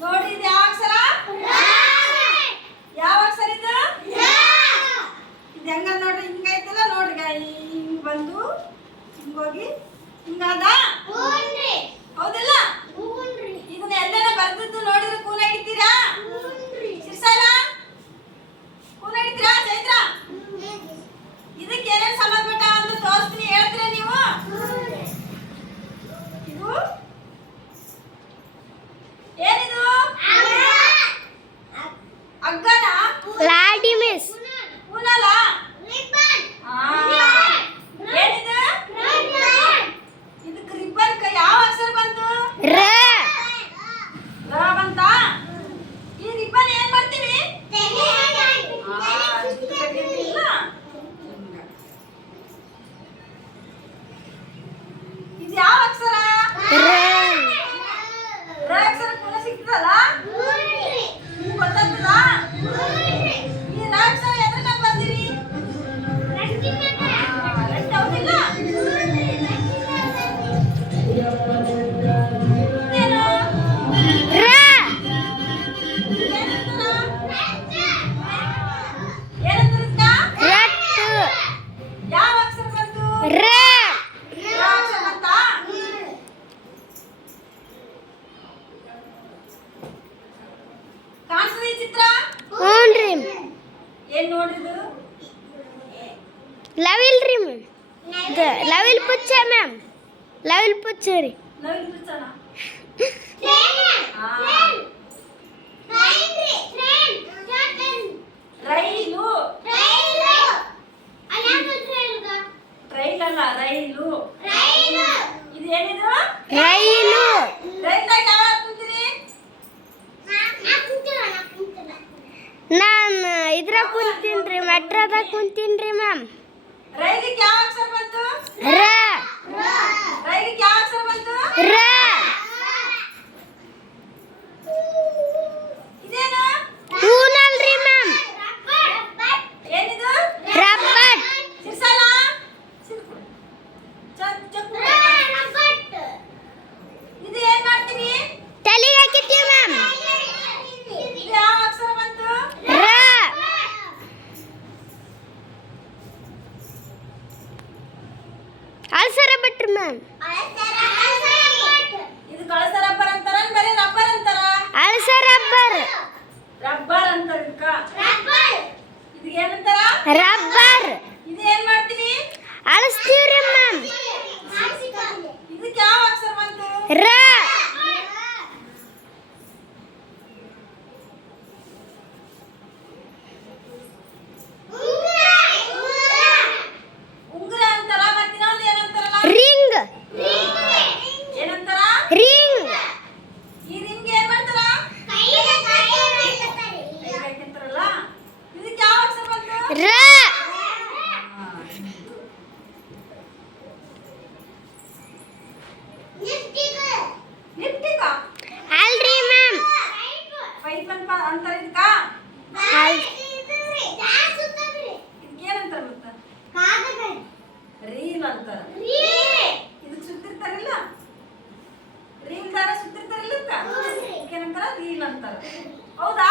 ನೋಡಿ ಇದು ಯಾವ ಅಕ್ಷರ? ಯಾವ ಅಕ್ಷರ ಇದು? ಇದು ಹೆಂಗ ನೋಡ್ರಿ? ಹಿಂಗೈತಲ್ಲ ನೋಡ್ರಿ ಗಾಯಿ ಹಿಂಗ್ ಬಂದು ಹಿಂಗೋಗಿ ಹಿಂಗಾದ ಹೌದಿಲ್ಲ? ಲವಿಲ್ ರೀ ಮ್ಯಾಮ್ ಲವಿಲ್ ಪುಚ್ಚ ಮ್ಯಾಮ್ ಲವಿಲ್ ಪುಚ್ಚ ರೀ ರೈಲು ಇದ್ರ ಕುಂತೀನ್ರಿ ಮೆಟ್ರದಾಗ ಕುಂತೀನ್ರಿ ಮ್ಯಾಮ್ ರೈಲಿಗೆ ಯಾವ ಅಕ್ಷರ ಬಂತು? ರ. ರೈಲಿಗೆ ಮ್ಯಾಮ್ ಇದು ಕಳಸ ರಬ್ಬರ್ ಅಂತಾರ ಬೇರೆ ರಬ್ಬರ್ ಅಂತಾರ ಅಳಸ ರಬ್ಬರ್ ರಬ್ಬರ್ ಅಂತ ರ. ರೀ ಮ್ಯಾಮ್. ಪೈಪ್ ಅಂತ ಅಂತಾರ ಇದಕ್ಕ? ಏನಂತಾರ ಮತ್ತ ರೀಲ್ ಅಂತಾರ. ಇದು ಸುತ್ತಿರ್ತಾರಿಲ್ಲ? ರೀಲ್ ದಾರ ಸುತ್ತಿರ್ತಾರಿಲ್ಲ ಏನಂತಾರ ರೀಲ್ ಅಂತಾರ. ಹೌದಾ?